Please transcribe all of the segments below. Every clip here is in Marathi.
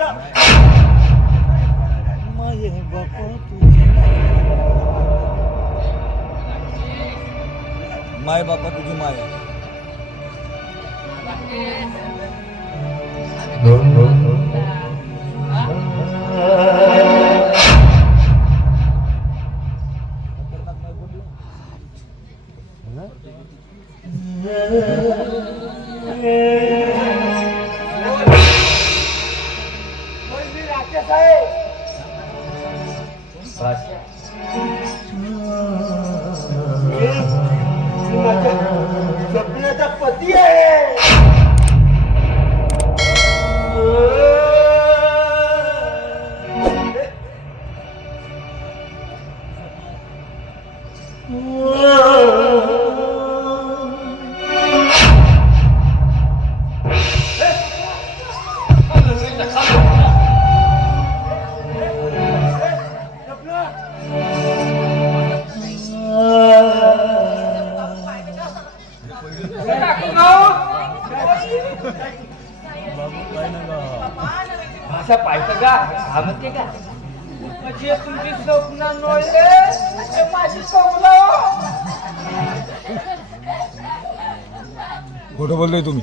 पाहायचा माये बापा तुझी माय बापा तुझी माया भाषा पाहिजे का? हा म्हणते का? म्हणजे तुमची स्वप्न नोळले माझी स्वप्न खोटं बोललोय तुम्ही.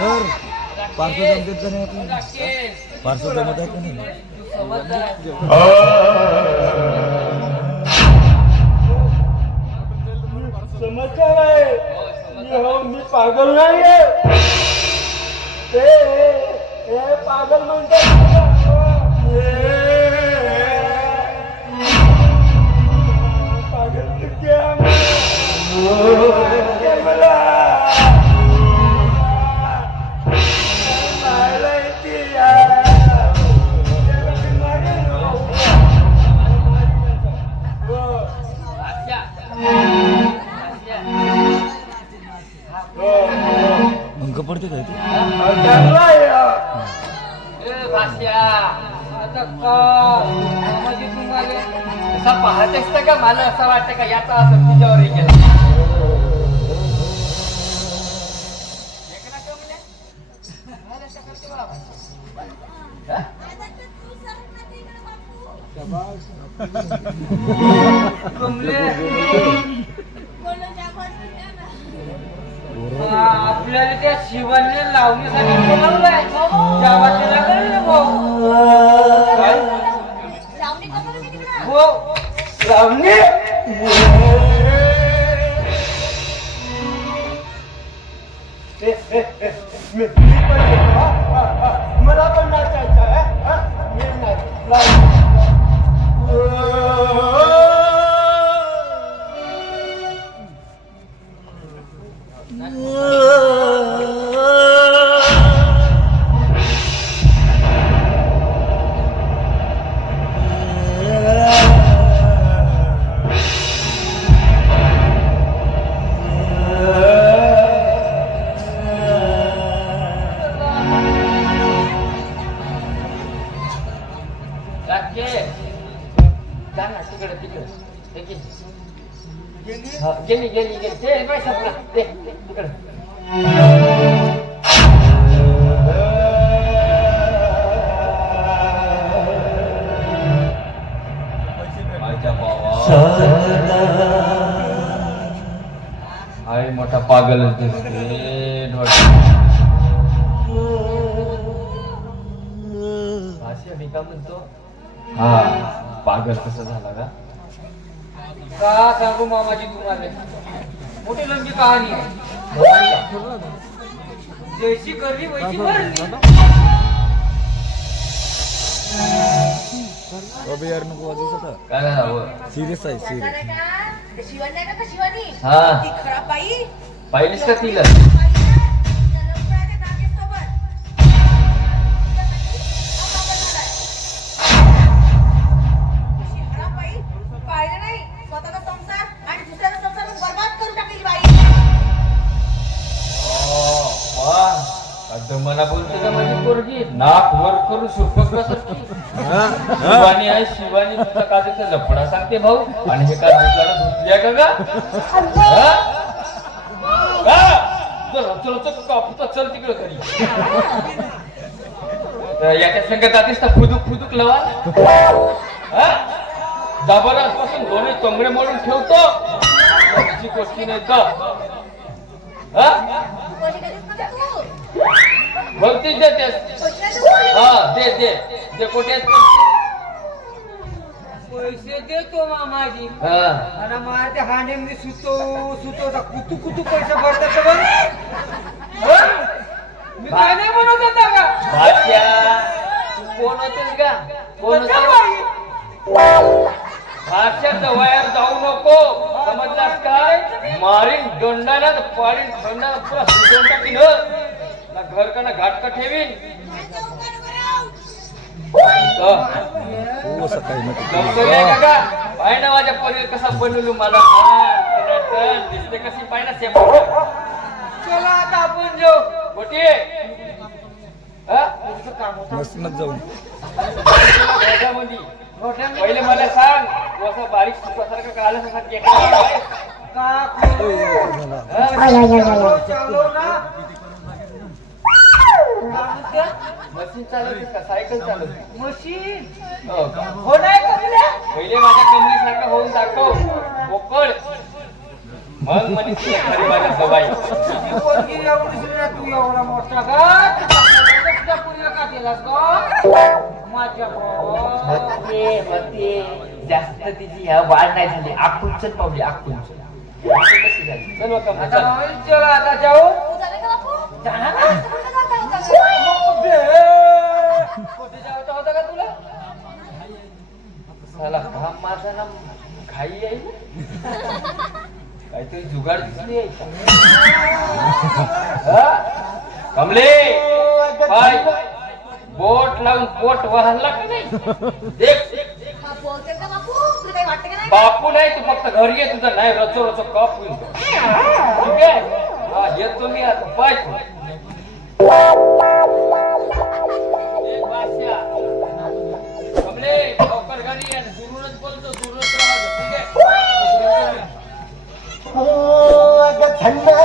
सर पार्सल जमतेत का नाही आपल्याला मी हो मी पागल नाही ते हे पागल म्हणतात. पागल अंक पडते काय ते? चांगला आहे ए, भाष्या आता का? म्हणजे असं पाहत असतं का मला असं वाटतं का याचा असं तुझ्यावर हे. कमले. आपल्याला त्या शिवाने लावण्यासाठी बोलावलंय जावाचे त्याला ना भाऊ? काय? हो लावणी मी पण राखे जा ना तिकडे तिकडे हे घे. हा, गेली गेली गेली ते पैसा पुढे ते ते, तिकडे आई मोठा पागल मी का म्हणतो हा पागल कसा झाला का? का सांगू मामाजी तुम्हाला? मोठी लंबी कहाणी आहे. जैशी करली वैशी भरली अबे यार नको वाजवू आता काय झालं सिरियस आहे सिरियस शिवानी आहे का? शिवानी? हा. ती खराब बाई? पाहिलीस का तिला? काजूचा लफडा सांगते भाऊ आणि हे काय दुसऱ्याला धुतल्या का गा हा? का? चल चल चल कापूचा चल तिकडे घरी तर याच्या संग जातीस तर फुदूक फुदूक लवा हा? जबरदस्त पासून दोन्ही तंगडे मोडून ठेवतो त्याची गोष्टी नाही तर हा. भक्ती देतेस. हा दे दे दे कुठे आहेत? पैसे देतो मामाजी. हा. आणि माझ्या हांडे मी सुतो सुतो कुतू कुतू पैसे भरतात बघ मी काय नाही म्हणत होता का भाषा तू कोण होतेस का कोण. भाषाच्या वयात जाऊ नको. समजलास काय मारीन दंडाना पाडीन दंडाना पुरा सुटून टाकीन ह. ना घर का ना घाट का ठेवीन. हो सकाळी काका पाय ना माझ्या पोरी कसा बनवलो मला. दिसते कशी पाय ना सेप चला आता आपण जाऊ गोटी घरामध्ये. रोट्या- पहिले मला सांग तू असं बारीक सुकासारखं का आलं असं केलं काय? का मशीन चालवते का? सायकल चालवते. मशीन? हो का? हो नाही कमल्या पहिले माझ्या कमली सारखं होऊन दाखव. पोकळ मग म्हणे तुला खरी माझ्या सवाई तुझी पोरगी तू एवढा मोठा का तुझ्या पुरीला का दिलास का माझ्या भावा. जास्त तिची ह्या वाढ नाही झाली. आकुंचन पावली आकुंचन. कशी झाली? चल बघा, आता चल. मावली, चला आता जाऊ. का बापू? जाणार? कुठं जाता होता? कुठे जायचं होतं का तुला साला घाम माझा ना घाई आहे ना? काहीतरी जुगाड दिसली आहे कमले! पाय बोट लावून पोट वाहनला का नाही? देख. बापू? नाही? तू फक्त घरी ये तुझं. नाही रचो रचो कप होईल ठीक आहे? हा येतो मी आता. पाय तू தன்னா